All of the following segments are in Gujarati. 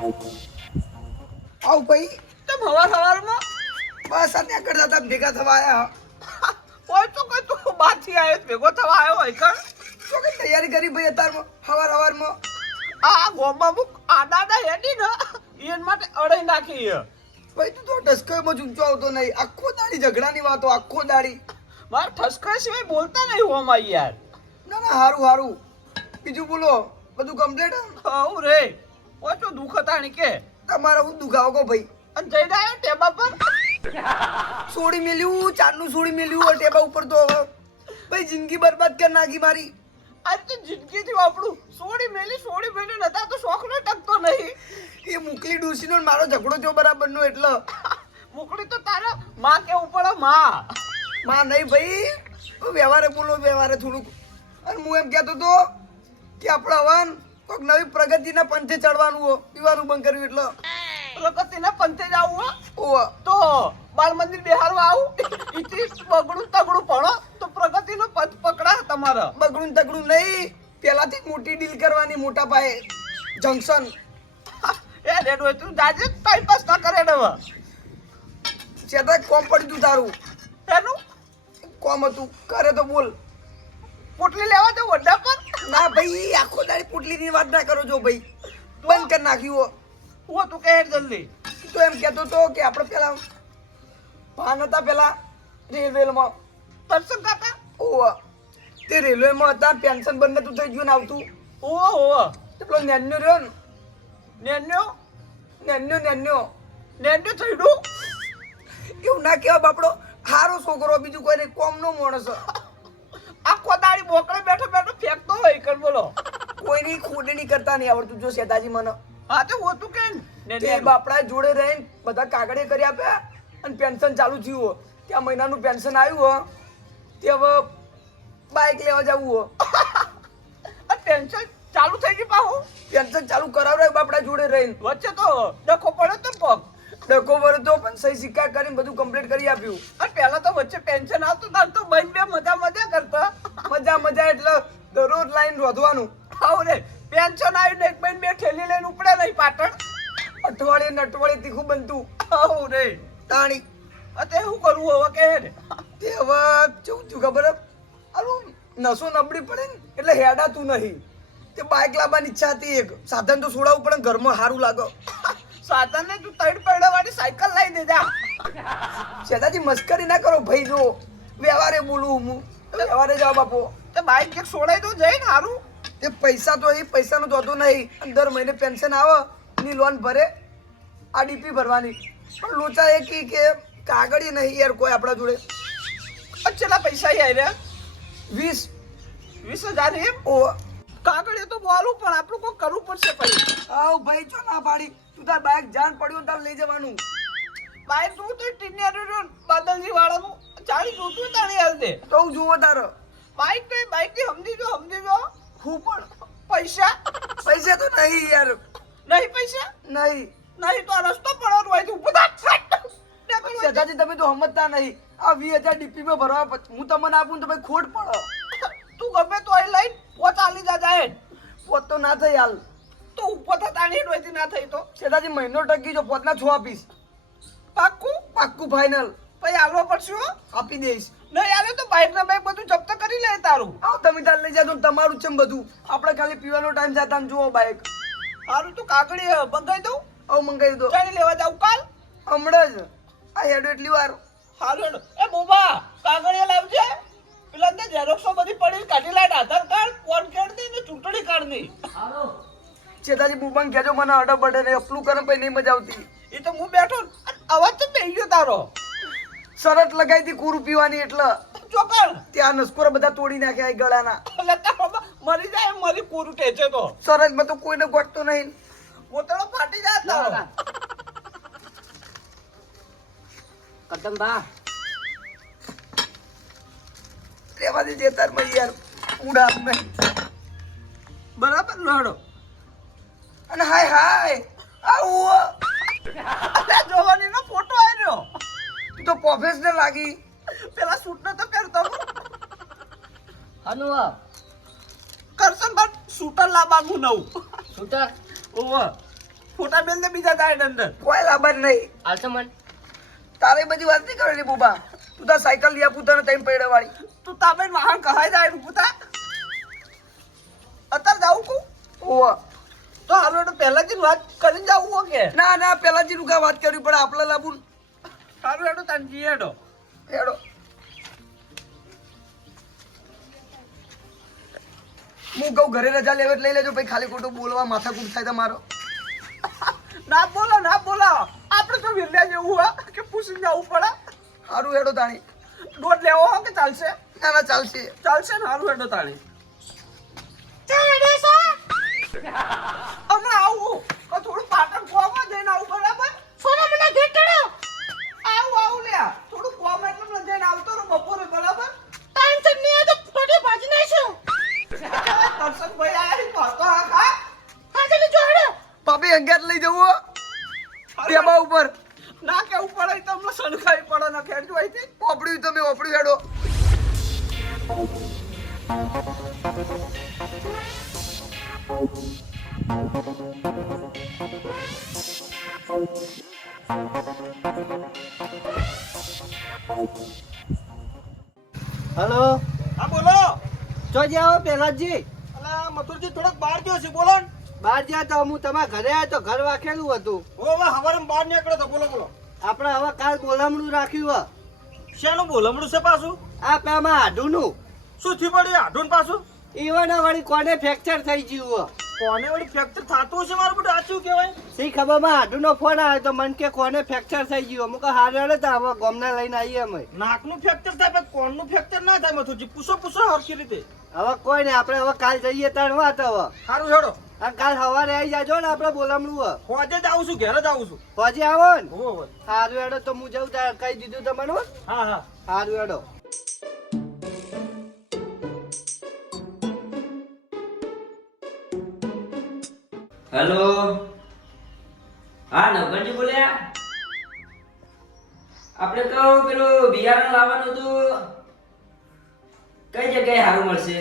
આવ ભાઈ તમે હવાર સવારમાં? બસ આ કરતા હતા ભેગા થવા આવ્યા હોય તો કઈ તું બાથી આવ્યો ભેગો થવા આવ્યો હોય કર તો કઈ તૈયારી કરી ભાઈ અત્યારમાં હવાર હવારમાં. આ ગોમાં મુક આડાડા હેડી ને એન માટે અડાઈ નાખી હે. ભાઈ તું તો ટસકોમાં ચૂંચો આવતો નહીં. આખો દાડી ઝઘડાની વાતો આખો દાડી. મારે ઠસકા સિવાય બોલતા નહીં હોમાં યાર. ના ના હારું હારું. બીજું બોલો બધું કમ્પ્લીટ હઉ રે. તો દુઃખ હતાણી કે? તમારો હું દુખાવો કો ભાઈ. અને જઈ આવ્યો ટેબા પર? સોડી મેલ્યું ચારનું સોડી મેલ્યું ટેબા ઉપર તો હવે ભાઈ જિંદગી બરબાદ કરી નાખી મારી. અરે તો જિંદગીથી વાપરું. સોડી મેલી સોડી મેલી નતા તો શોખનો ટકતો નહીં. એ મુકલી ડૂસીનો નો મારો ઝઘડો થયો બરાબરનો એટલે. મુકલી તો તારા માં કેવું પડે? માં. માં નહીં ભાઈ. વ્યવહારે બોલો વ્યવહારે થોડુંક. અને હું એમ કહેતો તો કે આપણે હવે કોઈક નવી પ્રગતિના પંથે ચડવાનું હો. પીવાનું બંધ કર્યું એટલે. પ્રગતિના પંથે જ આવું હો. તો બાળ મંદિર બિહારમાં આવું. ઇતિ બગડું તગડું ભણો તો પ્રગતિનો પથ પકડા તમારે. બગડું તગડું નહીં. પેલાથી મોટી ડીલ કરવાની મોટા પાયે. જંકશન એ રેડ હોય તું જાજે ટાઈમ પાસ ના કરે ને ચેતા કોમ પડી તું તારું? એનું? કોમ હતું. કરે તો બોલ. પોટલી લેવા દે વડા પર? ના ભાઈ આખો દાડી પુટલીની વાત ના કરો છો ભાઈ. બંધ કરી નાખ્યું હો. હું તું કહે જલ્દી. તો એમ કહેતો તો કે આપણે પેલા ભાન હતા પેલા રેલવેમાં. દર્શન કાકા ઓવા તે રેલવેમાં હતા પેન્શન બંને તું થઈ ગયું ને આવતું. ઓહો હો તે પેલો નેન્યો રહ્યો ને. નેન્યો? નેન્યો નેન્યો. નેન્યો ગયું એવું ના કહેવા બાપડો. હારો છોકરો બીજું કોઈ નહીં કોમનો માણસ. બોકડે બેઠો બેઠો ફેંકતો હોય કર બોલો. કોઈની ખોડણી કરતા નહીં આવડતું. જો સેતાજી મને. હા તો હોતું કે તે બાપડા જોડે રહીને બધા કાગળે કરી આપ્યા અને પેન્શન ચાલુ થયું હો. ત્યાં મહિનાનું પેન્શન આવ્યું હો. તે હવે બાઇક લેવા જવું હો. પેન્શન ચાલુ થઈ ગયું પાહું? પેન્શન ચાલુ કરાવડાય બાપડા જોડે રહીને. વચ્ચે તો ડખો પડ્યો તો પગ. ડકો તો પણ સહી સિક્કા કરીને બધું કમ્પ્લીટ કરી આપ્યું. અને પહેલા તો વચ્ચે પેન્શન આવતું તાર તો બંધ બે મજા મજા મજા એટલે દરરોજ લાઈન રોધવાનું. આવું રે. પેન્શન આવ્યું ને એક બેન બે ઠેલી લઈને ઉપડે નહીં પાટણ. અઠવાડિયે ને અઠવાડિયે તીખું બનતું? આવું તાણી. અત્યારે શું કરવું હવે કે રે તે હવે શું થયું ખબર? આલું નસો નબળી પડે ને, એટલે હેડાતું નહીં. તે બાઇક લાવવાની ઈચ્છા હતી એક. સાધન તો છોડાવવું પડે ઘરમાં સારું લાગે. સાધન ને તું તડ પડવાની સાયકલ લઈ દેજા સેદાજી મસ્કરી ના કરો, ભાઈ, જો. વ્યવહારે બોલું હું. વ્યવહારે જવાબ બાપુ. તે બાઈક એક છોડાઈ તો જઈ ને હારું. તે પૈસા તો એ પૈસાનો તો નહીં. દર મહિને પેન્શન આવે ની લોન ભરે આ ડીપી ભરવાની. પણ લોચા એ કી કે કાગળી નહીં યાર કોઈ આપણા જોડે. અચ્છેલા પૈસા આવી રહ્યા વીસ. વીસ હજાર એમ? ઓ. કાગળે તો બોલું પણ આપણું કોઈ કરવું પડશે પછી. આવ ભાઈ ચો ના પાડી. તું તાર બાઇક જાન પડ્યું તાર લઈ જવાનું. બાઈક તું તો ટીનિયર બાદલજી વાળાનું ચાલી જોતું તાણી હાલ દે તો હું જુઓ તારો. બાઈક તો બાઈકથી સમજી જો સમજી જો હું પણ પૈસા પૈસા તો નહીં યાર. નહીં પૈસા? નહીં. નહીં તો આ રસ્તો પડવાનો હોય તો વચ્ચે. શેઠાજી તમે તો સમજતા નહીં. આ વીસ હજાર ડીપીમાં ભરવા પછી હું તમને આપું ને તો ભાઈ ખોટ પડે. તું ગમે તો અહીં લઈને પોત દાદા જા જાય પોત તો ના થઈ હાલ. તો ઉપર તો તાણી ડોયથી ના થઈ તો. સેદાજી મહિનો ટકી જો પોતના છો આપીશ. પાક્કું? પાક્કું ફાઇનલ પછી આલવો પડશે હો. આપી દઈશ. નહીં આલે તો બાઈક ના બાઈક બધું જપ્ત કરી લે તારું. આવ તમે તાર લઈ જાતો તમારું છે બધું. આપણે ખાલી પીવાનો ટાઈમ જતા જુઓ બાઈક સારું તું કાકડી મંગાઈ દઉં? આવું મંગાવી દો. ચાલી લેવા જાવ કાલ? હમણાં જ. આ હેડો એટલી વાર. સારું હેડો. એ બોબા કાગળિયા લાવજે. પેલા તે ઝેરોક્ષો બધી પડી કાઢી લાઈન આધાર કાર્ડ કોણ કાર્ડની ને ચૂંટણી કાર્ડની. સારું ચેતાજી બુબાન કહેજો મને અડબડે ને અપલું કરે પછી નહીં મજા આવતી. એ તો હું બેઠો અવાજ તો બેહી ગયો તારો. શરત લગાવી હતી કુરુ પીવાની એટલે. ચોકડ. ત્યાં નસકોરા બધા તોડી નાખ્યા ગળાના. મરી જાય એમ મરી કુરુ ટેચે તો. શરતમાં તો કોઈને ગોટતો નહીં. પોતળો ફાટી જાય તારો કદમબા રેવા દેજે તારમાં યાર ઉડા મે બરાબર લડો. અને હાય હાય. આવો અરે જોવાની નો ફોટો આવ્યો તું પ્રોફેશનલ લાગી. પેલા સૂટ તો પહેરતો હું. હનુ કરશો સૂટર લાવવાનું નવું. શૂટર ઓવે ફોટા બેલ ને બીજા દાય અંદર. કોઈ લાબર નહીં. આલતો મન. તારે બધી વાત નહીં કરવાની બુબા. તું તો સાયકલ લિયા પૂતા તને ત્રણ પૈડા વાળી તું તમે વાહન કહાય જાય પૂતા. અત્યારે જાઉં કહું? ઓવા તો હાલો તો પહેલાથી જ વાત કરીને જાવું હો કે? ના ના પેલાથી નું વાત કરવી પડે. આપણે લાવવું સારું હેડો તને જઈએ હેડો. હેડો. હું કહું ઘરે રજા લેવે લઈ લેજો ભાઈ ખાલી ખોટું બોલવા માથા કૂટ થાય તમારો. ના બોલો ના બોલો. આપણે તો વિલ્લા જેવું હા કે પૂછીને જવું પડે. સારું હેડો તાણી. દોઢ લેવો હો કે ચાલશે? ના ના ચાલશે. ચાલશે ને સારું હેડો તાણી. હમણાં આવું થોડું પાટણ ખોવા જઈને આવું બરાબર. બપોરે બરાબર? ટાઈમ સર નહીં તો ટોટી ભાજી નાખશું દર્શન ભાઈ આયા પાતો હા ખા. હા ચાલો જોડે પાપી અંગાત લઈ જવું ટેબા ઉપર. ના કેવું પડે તો તમને સનખાઈ પડે ના ખેડજો અહીંથી. ઓપડ્યું તમે ઓપડ્યું હેડો. હલો? હા બોલો. ચો જાઓ પ્રહલાદજી અલા મથુરજી થોડોક બહાર ગયો છે બોલો બહાર ગયા તો હું તમારા ઘરે આવ્યો તો ઘર વાખેલું હતું. ઓ હવે હવારે બહાર નીકળ્યો તો બોલો બોલો. આપણે હવે કાલ બોલામણું રાખ્યું હોય શેનું બોલમડું છે પાછું? આ પેમાં આઢુનું. શું થી પડ્યું? આઢુન પાછું? ઈવાના વળી કોને ફ્રેક્ચર થઈ ગયું હે. કોને વળી ફ્રેક્ચર થતું છે મારું બધું? આચું કહેવાય? સી ખબર? માં આઢુનો ફોન આવ્યો તો મન કે કોને ફ્રેક્ચર થઈ ગયું? અમુક હારે તો હવે ગોમને લઈને આવીએ અમે. નાકનું ફ્રેક્ચર થાય પણ કોનનું ફ્રેક્ચર ના થાય મથુરજી? પૂછો પૂછો હરખી રીતે. હવે કોઈ નહીં આપણે હવે કાલ જઈએ તાણ વાત હવે. સારું હેડો. આ કાલ સવારે આવી જાજો ને આપણે બોલામણું હોજે જ આવું છું ઘેર જ આવું છું. પછી આવો ને. સારું હેડો તો હું જઉં તાર કહી દીધું તમને હો. હા હા. સારું હેડો. હેલો? હા નવગણજી બોલ્યા? આપણે કહો પેલું બિયારણ લાવવાનું હતું. કઈ જગ્યાએ સારું મળશે?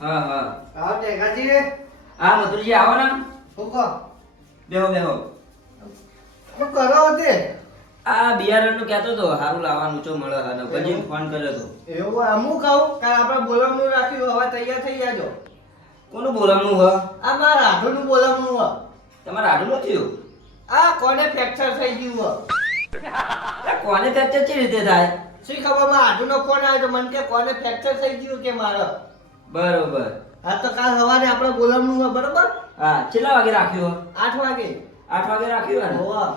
હા હા. હા ટેકાજી હા મધુરજી આવો ને. શું કહો? બેહો બેહો. શું કરો તે? આ બિયારણનું કહેતો હતો સારું લાવવાનું છો મળે. હા નવગણજી ફોન કર્યો હતો. એવું? અમુક કહું કે આપણે બોલવાનું રાખ્યું. હવે તૈયાર થઈ જાજો કોનું બોલાવવાનું હ આ મારા રાઠોડનું બોલામણું હ તમારે આડું નથી આ કોને ફ્રેક્ચર થઈ ગયું હે? કોને ફ્રેક્ચર કેવી રીતે થાય? શું ખબરમાં આઠુનો કોણ આવ્યો મને કે કોને ફ્રેક્ચર થઈ ગયું કે મારો? બરોબર. હા તો કાલ સવારે આપણે બોલામણું હે, બરોબર? હા કેટલા વાગે રાખ્યું આઠ વાગે. આઠ વાગે રાખ્યું ને? હોવા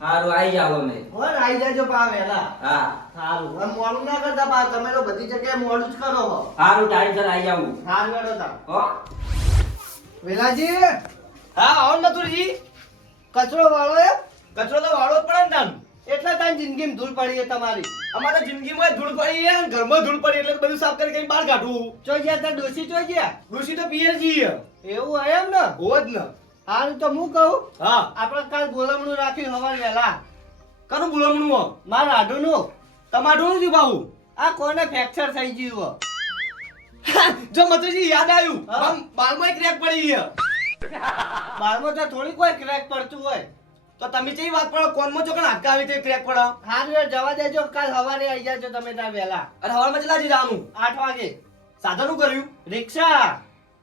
સારું આવી જાવ અમે. હો આવી જાજો પા વહેલા. હા. સારું. આમ મોડું ના કરતા બા તમે તો બધી જગ્યાએ મોડું જ કરો હો. સારું ટાઈમ સર આવી. જાવું સારું હેડો તા હો? વેલાજી? હા આવો ને મથુરજી. કચરો વાળો એ કચરો તો વાળો જ પડે ને તાન. એટલે તાન જિંદગીમાં ધૂળ પડી છે તમારી. અમારા જિંદગીમાં ધૂળ પડી છે ને ઘરમાં ધૂળ પડી એટલે બધું સાફ કરી કઈ બહાર કાઢવું. ચો ગયા તાર ડોસી ચો ગયા? ડોસી તો પિયર જઈએ એવું હોય એમ ને? હોવ જ ને. હારું તો હું કહું? હા. આપણે કાલ બોલામણું રાખ્યું હવાર વહેલા. કરું બોલમણું મારા મારા આઢુનું તમારું નથી બાબુ આ કોને ફ્રેક્ચર થઈ ગયું હો? જો મથુરજી યાદ આવ્યું? હા. આમ બાલમાં ક્રેક પડી ગયો બાલમાં તો થોડી કોઈ ક્રેક પડતું હોય. તો તમે જે વાત પડો? કોનમાં ચોકન હાથકા આવી તે ક્રેક પડો? હારું યાર જવા દેજો. કાલ સવારે આવી જાજો તમે ત્યાં વહેલા. અરે હવારમાં કેટલા જઈ જવાનું. આઠ વાગે. સાધનું કર્યું? રિક્ષા.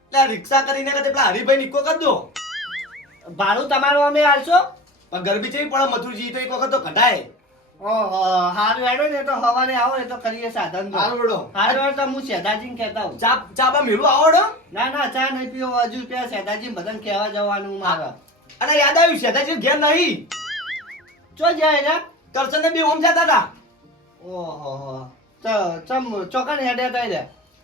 એટલે રિક્ષા કરીને કદે પેલા હરિભાઈ નિકો કરી દો. ભાડું તમારું અમે આલશો પણ ગરબી જેવી પડે મથુરજી તો એક વખત તો કઢાય. હારું હેડો ને તો સવારે આવો ને તો કરીએ સાધન તો. હારું હેડો. હારું હેડો તો હું શેઠાજીને કહેતા હોઉં. ચા ચા બા મેળું આવડો ના ના ચા નહીં પીવો હજુ ત્યાં બધાને કહેવા જવાનું મારે. અને યાદ આવ્યું શેતાજી ઘેર નહીં. ચો જાય ને કરશન બે ઓમ જતા હતા. ઓહો ચમ ચોકન હેડે તઈ રે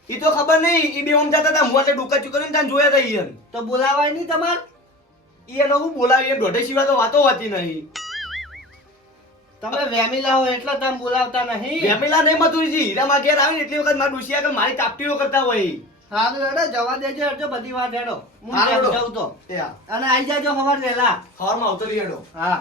એ તો ખબર નહીં એ બે ઓમ જતા હતા. હું એટલે ડુકા ચુકરીને ત્યાં જોયા હતા ઈયન તો બોલાવાય નહીં તમાર? ઈયન હું બોલાવી દોઢે સિવાય તો વાતો હોતી નહીં. તમે વેમિલા હો એટલે તમે બોલાવતા નહીં. વેમિલા નહીં મથુરજી હીરામાં ઘેર આવીને એટલી વખત મારા ડુસિયા કે મારી તાપટીઓ કરતા હોય. હારું હેડો જવા દેજો હેડો બધી વાત હેડો. હું. જાઉં તો. હા અને આવી જાજો સવાર વહેલા. હવારમાં આવતો રહી હેડો. હા.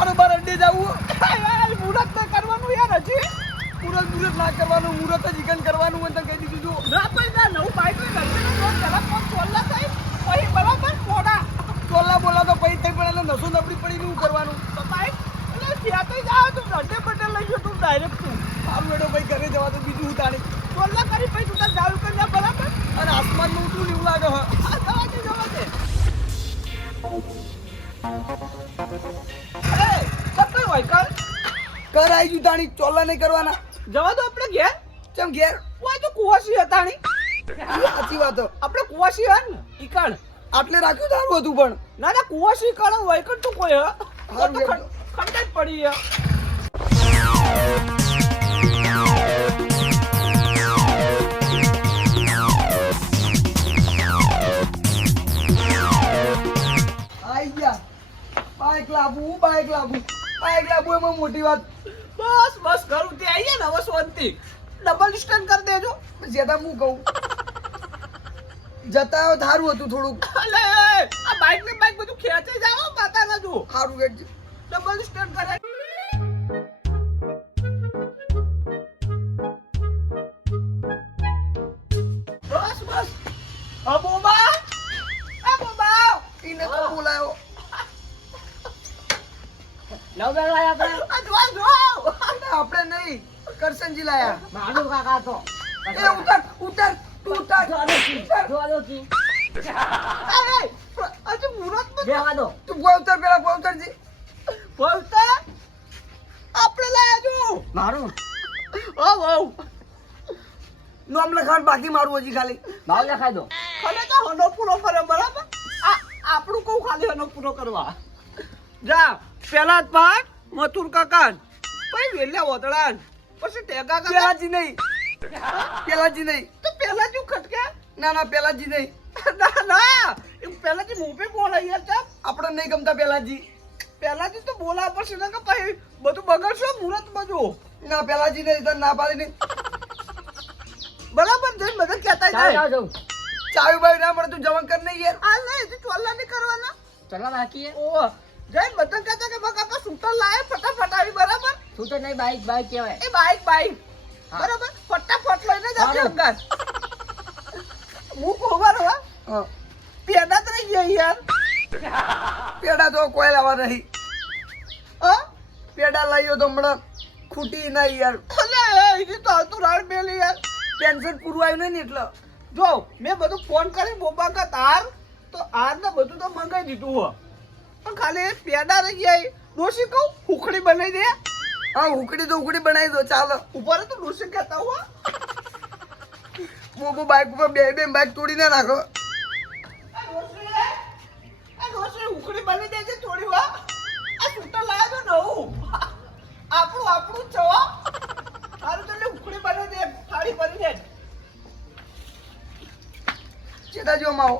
મારું બાર અડ્ડે જવું યાર, મુરત તો કરવાનું યાર હજી. મુરત મુરત ના કરવાનું મુરત જ કરવાનું મને તો કહી દીધું જો ના પણ ના નવું બાઈક લઈ ઘરથી તો પેલા પણ ચોલ્લા થાય પછી બરાબર મોડા. ચોલ્લા બોલા તો પછી થઈ પણ એટલે નસો નબળી પડી શું કરવાનું? તો બાઈક એટલે ત્યાં તો જાવ તું રડે બડે લઈ ગયો તું ડાયરેક્ટ તું. સારું એડો ભાઈ ઘરે જવા તો બીજું ઉતારી. ચોલ્લા કરી પછી તું તાર જાવ કરી બરાબર? અને આસમાનમાં ઉઠું ને એવું લાગે હા. જવા દે જવા દે. Thank સત્ય હોય કર. કરાઈ ગયું તાણી ચોલા નહીં કરવાના. જવા દો આપણે ઘેર. ચમ ઘેર? ઓય તો કુવાસી હતાણી સાચી વાતો આપણે કુવાસી હન ઈકણ. આટલે રાખ્યું તારું હતું પણ. ના ના કુવાસી કણ હોય કણ તો કોઈ હ. હારું તો બેન. ખંડ જ પડી હે. બાઈક લાવું બાઈક લાવું બાઈક લાવું એમાં મોટી વાત. બસ બસ ઘર ઉતી આવીએ ને હવે શાંતિ. ડબલ સ્ટેન્ડ કરી દેજો. જેતા હું કહું. જતા ધારું હતું થોડુંક. અલે આ બાઈક ને બાઈક બધું ખેંચે જાઓ માતા ના જો સારું વેટ ડબલ સ્ટેન્ડ કરે. એ ઉતાર ઉતાર તું ઉતાર. ઉતાર. જોવા કી. અરે આજે મુરત બેવા દો. તું ગો ઉતાર પેલા ગો ઉતારજી બોલતા આપણે લાયા જો મારું? ઓ ઓ. નામ લખાણ બાકી મારું હજી ખાલી. ભાવ લખાઈ દો. ખરે તો હનો પૂરો કરે બરાબર? આ આપણું કહું ખાલી હનો પૂરો કરવા. જા પેલા પાક મથુર કાકા પછી વેલ્યા વતળાન પછી ટેકા કાકા. પેલાજી નહીં. પેલાજી નહીં. તો પેલા જ ખટકે? ના ના પેલાજી નહીં. ના ના. એ પેલા જ મોપે બોલાય યાર આપણે નહીં ગમતા પેલાજી પેલા જ તો બોલા પછી ને કે પછી બધું બગડશો મુરત બધું. ના પેલાજી નહીં તને ના પાડી નહીં. બરાબર જઈને બધા કહેતા જાય. જાવ ચાવી બાવી ના મળે તું જમણ કર નહીં યાર. આ નહીં હજી ચોલ્લા નહીં કરવાના. ચલો નાખીએ ઓહ જઈને બધા કહેતા કે બકા સૂટર લાય ફટાફટ આવી બરાબર? તું તો નહીં બાઈક બાઈક કહેવાય. એ બાઈક બાઈક. બરાબર? ફટાફટ લઈને જ ઘર હું કોવાર હો? હા. પેડા તો રહી ગયા યાર. પેડા તો કોઈ લાવવા નહીં. હા? પેડા લાવ્યો તો હમણાં ખૂટી ના યાર. એની તો હાલતું રાડ પેલી યાર. પેન્શન પૂરું આવ્યું નહીં ને એટલે. જો મેં બધું ફોન કરી બોબા કા તાર તો આર ને બધું તો મંગાઈ દીધું હો. પણ ખાલી પેડા રહી ગયા ડોસી કહું હુખડી બનાવી દે. હા ઉકડી તો ઉકડી બનાવી દો ચાલો. ઉપર તો ડોસી કહેતા હો. હું બાઈક ઉપર બે બે બાઈક તોડી ના નાખો. હુખડી બનાવી દેજે થોડી વાર. આ સૂટર લાવ્યો નવું. આપણું આપણું જ છે હો. સારું તો હુખડી બનાવી દે થાળી ભરી દે ચેતાજીઓ માવો.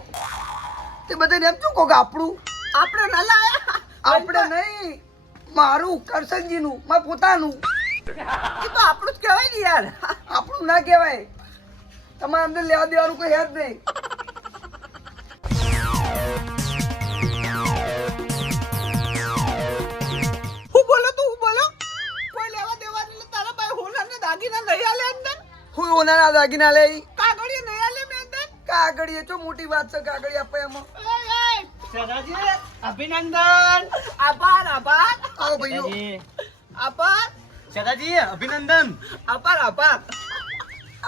તે બધાને એમ શું કહો કે આપણું? આપણે ના લાયા. આપણે નહીં. મારું કરશનજીનું મારું પોતાનું. એ તો આપણું જ કહેવાય ને યાર. આપણું ના કહેવાય. તમારે અંદર લેવા દેવાનું કોઈ હેત નહીં. હું બોલો તું હું બોલો? કોઈ લેવા દેવાની તારા ભાઈ હોના ને દાગીના નહીં આલે અંદર? હું ઓનાના દાગીના લઈ? કાગળીએ નહીં આલે મેં અંદર? કાગળીએ તો મોટી વાત છે કાગળી આપે એમાં. અભિનંદન. આભાર આભાર. આવો ભાઈઓ. આભાર. સદાજી અભિનંદન. આપાર આપાર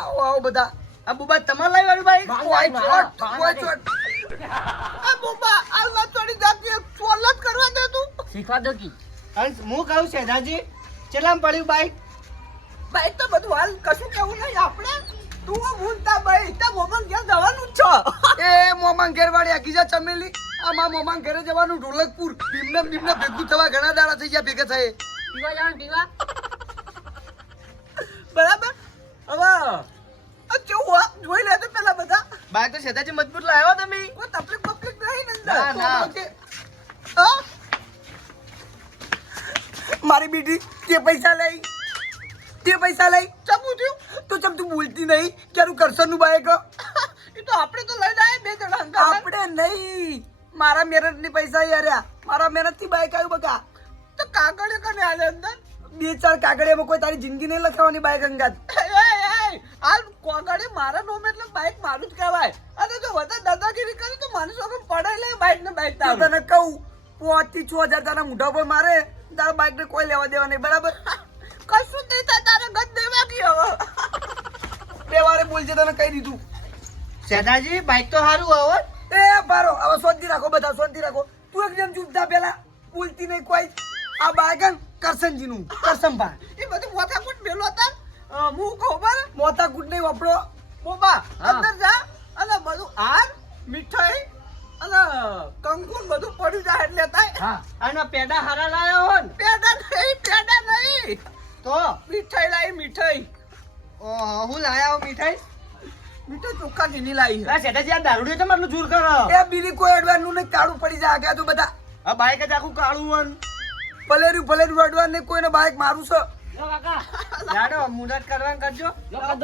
આવો આવો બધા. આ બુબા તમારે લાવી બાઈક કોઈ ચોટ કોઈ ચોટ આ બોબા આ લચડી જાતી ચોલત કરવા દે તું. શીખવા દો કી. હું કહું છે દાદી ચલામ પડ્યું બાઈક બાઈક તો બધું હાલ કશું કેવું નહીં. આપણે તું ભૂલતા ભાઈ તે મોમન ઘેર જવાનું જ છો? એ મોમાં ઘેર વાળી આખી જા ચમેલી આ મા મોમાં ઘરે જવાનું ઢોલકપુર ભીમને ભીમને ભેગું થવા ઘણા દાડા થઈ ગયા ભેગા થાય. પીવા જવાનું પીવા. બરાબર? હવે જોઈ લેજો પેલા બધા. બાઈક તો સદાજી મજબૂત લાવ્યો તમે? કોઈ તકલીફ બકલીફ નહીં ને મારી બેટી તે પૈસા લઈ? તે પૈસા લઈ. ચમું થયું? તો ચમ તું બોલતી નહીં કે આનું કરશનનું બાઈક? એ તો આપણે તો લઈને જાય બે જણા આપણે નહીં. મારા મેરેજની પૈસા યાર મારા મારા મહેનતથી બાઈક આવ્યું બકા. તો કાગળ કને આલે અંદર? બે ચાર કાગળિયામાં કોઈ તારી જિંદગી નહીં લખાવાની બાઈક અંગાત. આ કોગળે મારા નોમ એટલે બાઈક મારું જ કહેવાય. અને જો વધારે દાદાગીરી કરી તો માણસો શું પડે લે બાઈક ને બાઈક તારું. તને કહું પાંચથી છ હજાર તારા મોઢા પર મારે તારા બાઈક ને કોઈ લેવા દેવા નહીં. બરાબર? કશું નહીં થાય તારે ગત દેવા ગઈ હવે. બે વારે બોલજે તને કહી દીધું. સેઠાજી બાઈક તો સારું હો. એ બારો હવે શાંતિ રાખો બધા શાંતિ રાખો. તું એકદમ ચૂપ થા પેલા બોલતી નહીં કોઈ. આ બાઈક કરસનજી નું એ બધું મોથાકૂટ મેલો હતા? હું કહું બરાબર? મોતા કૂટ નહીં વાપરો. બોબા અંદર જા અને બધું હાર મીઠાઈ અને કંકુન બધું પડી જાય એટલે થાય. હા. અને પેડા હારા લાયા હોય પેડા નહીં પેડા નહીં. તો મીઠાઈ લાવી મીઠાઈ. ઓહો હું લાયા મીઠાઈ? મીઠાઈ ચોખ્ખા ઘીની લાવી દારૂડી તમે આટલું જૂર કરો. એ બીલી કોઈ એડવાન્સનું નહીં કાળું પડી જાય આગળ તો બધા. આ બાઈક જ આખું કાળું વન પલેરું પલેર્યું એડવાન્સ નહીં કોઈને બાઈક મારું છે. લો કાકા. જાડો કરવાનું કરજો. લો કર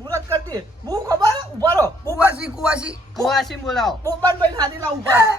મુરત કરતી. હું ખબર ઊભા રહો. કુવાસી કુવાસી. કુવાસી બોલાવો. બોબાન ભાઈ ખાધી લાવ ઊભા